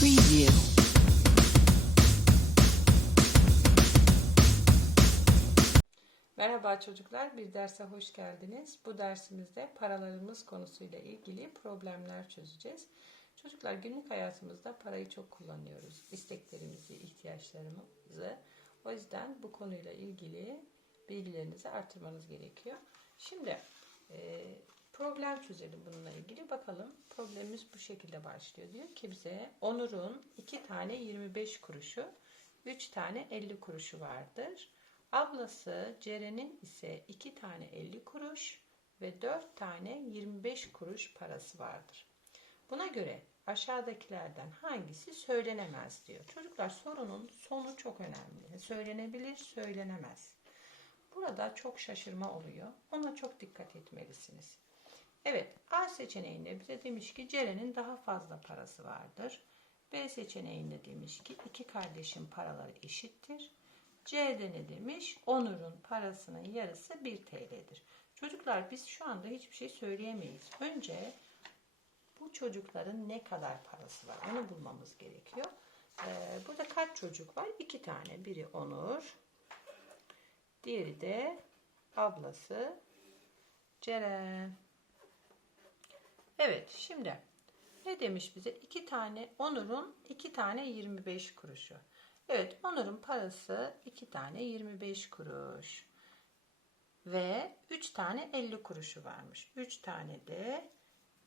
Preview. Merhaba çocuklar, bir derse hoş geldiniz. Bu dersimizde paralarımız konusuyla ilgili problemler çözeceğiz. Çocuklar günlük hayatımızda parayı çok kullanıyoruz. İsteklerimizi, ihtiyaçlarımızı. O yüzden bu konuyla ilgili bilgilerinizi artırmanız gerekiyor. Şimdi problem çözelim bununla ilgili. Bakalım problemimiz bu şekilde başlıyor. Diyor ki bize Onur'un 2 tane 25 kuruşu, 3 tane 50 kuruşu vardır. Ablası Ceren'in ise 2 tane 50 kuruş ve 4 tane 25 kuruş parası vardır. Buna göre aşağıdakilerden hangisi söylenemez diyor. Çocuklar sorunun sonu çok önemli. Söylenebilir, söylenemez. Burada çok şaşırma oluyor. Ona çok dikkat etmelisiniz. Evet, A seçeneğinde bize demiş ki Ceren'in daha fazla parası vardır. B seçeneğinde demiş ki iki kardeşin paraları eşittir. C'de ne demiş? Onur'un parasının yarısı 1 TL'dir. Çocuklar biz şu anda hiçbir şey söyleyemeyiz. Önce bu çocukların ne kadar parası var onu bulmamız gerekiyor. Ee, burada kaç çocuk var? İki tane. Biri Onur. Diğeri de ablası Ceren. Evet şimdi ne demiş bize? İki tane Onur'un iki tane 25 kuruşu. Evet Onur'un parası iki tane 25 kuruş. Ve 3 tane 50 kuruşu varmış. 3 tane de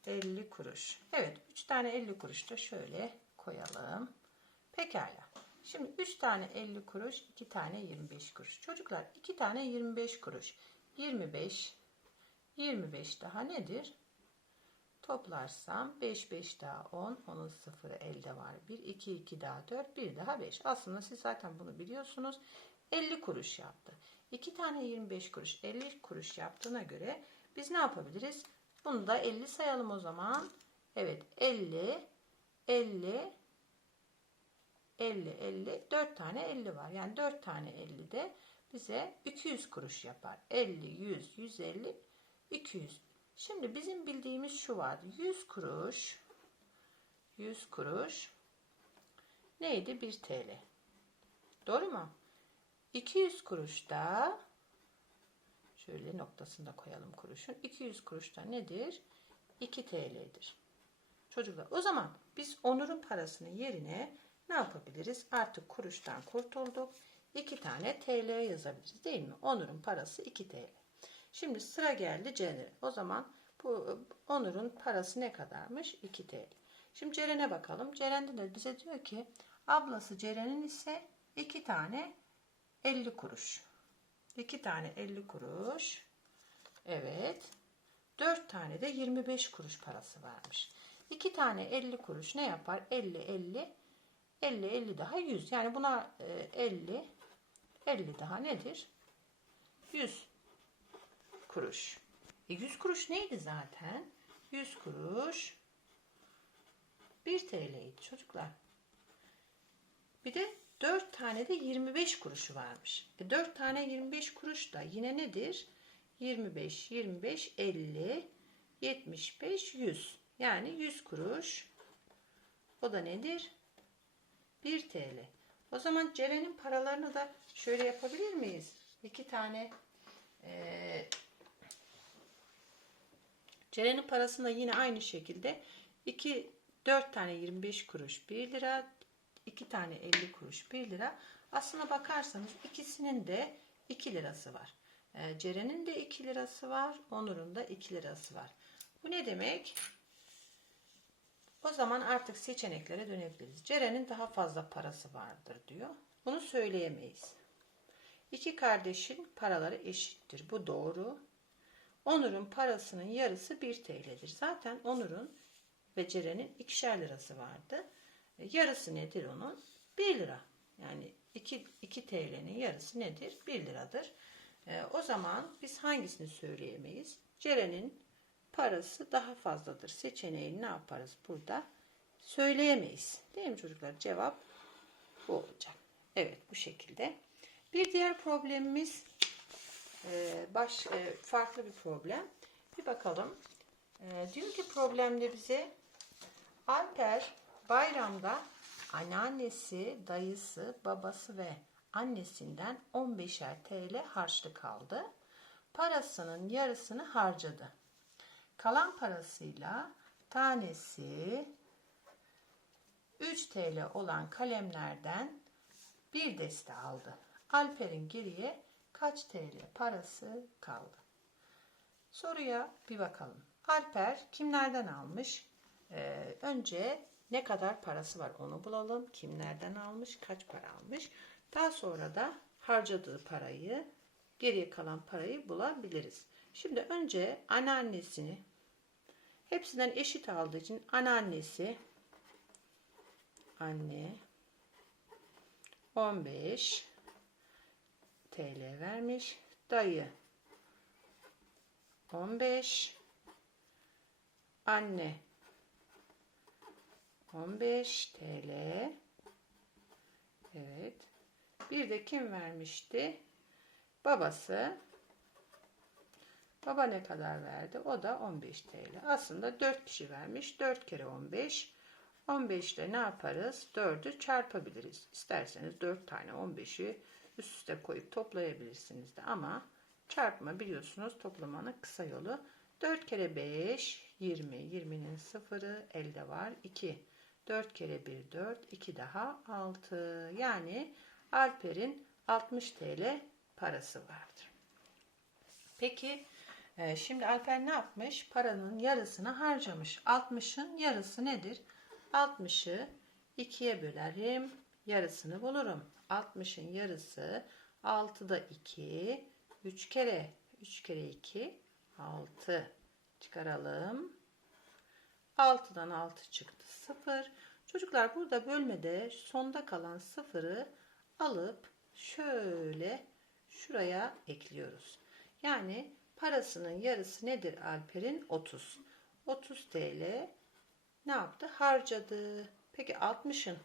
50 kuruş. Evet 3 tane 50 kuruş da şöyle koyalım. Pekala. Şimdi 3 tane 50 kuruş, 2 tane 25 kuruş. Çocuklar 2 tane 25 kuruş. 25 25 daha nedir? Toplarsam 5 5 daha 10. Onun sıfırı elde var. 1 2 2 daha 4 1 daha 5. Aslında siz zaten bunu biliyorsunuz. 50 kuruş yaptı. 2 tane 25 kuruş 50 kuruş yaptığına göre biz ne yapabiliriz? Bunu da 50 sayalım o zaman. Evet 50 50 50 50 4 tane 50 var. Yani 4 tane 50 de bize 200 kuruş yapar. 50 100 150 200. Şimdi bizim bildiğimiz şu vardı. 100 kuruş 100 kuruş neydi? 1 TL. Doğru mu? 200 kuruş da şöyle noktasını da koyalım kuruşun. 200 kuruş da nedir? 2 TL'dir. Çocuklar o zaman biz Onur'un parasının yerine ne yapabiliriz? Artık kuruştan kurtulduk. 2 tane TL yazabiliriz değil mi? Onur'un parası 2 TL. Şimdi sıra geldi Ceren'e. O zaman bu Onur'un parası ne kadarmış? 2 TL. Şimdi Ceren'e bakalım. Ceren'de de bize diyor ki ablası Ceren'in ise 2 tane 50 kuruş. 2 tane 50 kuruş. Evet. 4 tane de 25 kuruş parası varmış. 2 tane 50 kuruş ne yapar? 50 50 50 50 daha 100. Yani buna e, 50 50 daha nedir? 100 kuruş. E 100 kuruş neydi zaten? 100 kuruş 1 TL'ydi çocuklar. Bir de 4 tane de 25 kuruşu varmış. E 4 tane 25 kuruş da yine nedir? 25, 25, 50, 75, 100. Yani 100 kuruş. O da nedir? 1 TL. O zaman Ceren'in paralarını da şöyle yapabilir miyiz? 2 tane e, Ceren'in parasını da yine aynı şekilde 2 4 tane 25 kuruş 1 lira 2 tane 50 kuruş 1 lira. Aslına bakarsanız ikisinin de 2 lirası var. E, Ceren'in de 2 lirası var. Onur'un da 2 lirası var. Bu ne demek? O zaman artık seçeneklere dönebiliriz. Ceren'in daha fazla parası vardır diyor. Bunu söyleyemeyiz. İki kardeşin paraları eşittir. Bu doğru. Onur'un parasının yarısı 1 TL'dir. Zaten Onur'un ve Ceren'in ikişer lirası vardı. E, Yarısı nedir onun? 1 lira. Yani 2, 2 TL'nin yarısı nedir? 1 liradır. E, o zaman biz hangisini söyleyemeyiz? Ceren'in parası daha fazladır. Seçeneğini ne yaparız burada? Söyleyemeyiz. Değil mi çocuklar? Cevap bu olacak. Evet bu şekilde. Bir diğer problemimiz e, baş e, farklı bir problem. Bir bakalım. E, diyor ki problemde bize Alper bayramda anneannesi, dayısı, babası ve annesinden 15'er TL harçlık aldı. Parasının yarısını harcadı. Kalan parasıyla tanesi 3 TL olan kalemlerden bir deste aldı. Alper'in geriye kaç TL parası kaldı? Soruya bir bakalım. Alper kimlerden almış? Ee, önce ne kadar parası var onu bulalım. Kimlerden almış, kaç para almış. Daha sonra da harcadığı parayı, geriye kalan parayı bulabiliriz. Şimdi önce anneannesini hepsinden eşit aldığı için anneannesi anne 15 TL vermiş. Dayı 15 anne 15 TL evet. Bir de kim vermişti? Babası. Baba ne kadar verdi? O da 15 TL aslında 4 kişi vermiş. 4 kere 15 15 ile ne yaparız? 4'ü çarpabiliriz. İsterseniz 4 tane 15'i üst üste koyup toplayabilirsiniz de ama çarpma biliyorsunuz toplamanın kısa yolu 4 kere 5 20 20'nin sıfırı elde var 2 4 kere 1 4 2 daha 6 yani Alper'in 60 TL parası vardır. Peki e, şimdi Alper ne yapmış? Paranın yarısını harcamış. 60'ın yarısı nedir? 60'ı 2'ye bölerim. Yarısını bulurum. 60'ın yarısı 6'da 2 3 kere 3 kere 2 6 çıkaralım. 6'dan 6 çıktı 0. Çocuklar burada bölmede sonda kalan sıfırı alıp şöyle şuraya ekliyoruz. Yani parasının yarısı nedir Alper'in? 30. 30 TL ne yaptı? Harcadı. Peki 60'ın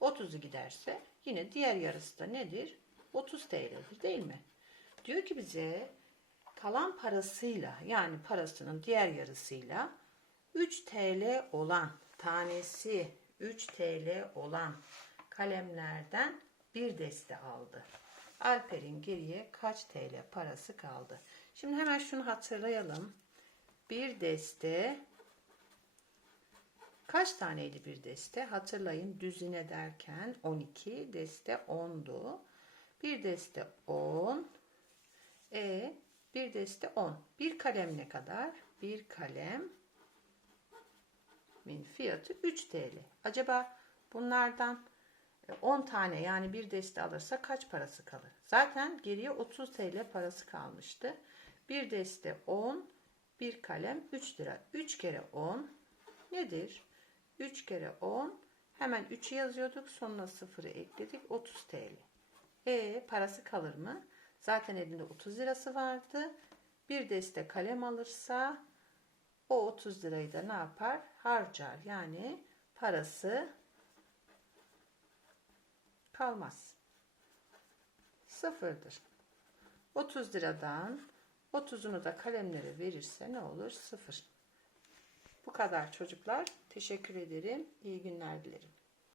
30'u giderse yine diğer yarısı da nedir? 30 TL'dir değil mi? Diyor ki bize kalan parasıyla yani parasının diğer yarısıyla 3 TL olan tanesi 3 TL olan kalemlerden bir deste aldı. Alper'in geriye kaç TL parası kaldı? Şimdi hemen şunu hatırlayalım. Bir deste kaç taneydi bir deste? Hatırlayın düzine derken 12 deste 10'du. Bir deste 10. E bir deste 10. Bir kalem ne kadar? Bir kalem min fiyatı 3 TL. Acaba bunlardan 10 tane yani bir deste alırsa kaç parası kalır? Zaten geriye 30 TL parası kalmıştı. Bir deste 10, bir kalem 3 lira. 3 kere 10 nedir? 3 kere 10 hemen 3'ü yazıyorduk. Sonuna 0'ı ekledik. 30 TL. E parası kalır mı? Zaten elinde 30 lirası vardı. Bir deste kalem alırsa o 30 lirayı da ne yapar? Harcar. Yani parası kalmaz. Sıfırdır. 30 liradan 30'unu da kalemlere verirse ne olur? Sıfır. Bu kadar çocuklar. Teşekkür ederim. İyi günler dilerim.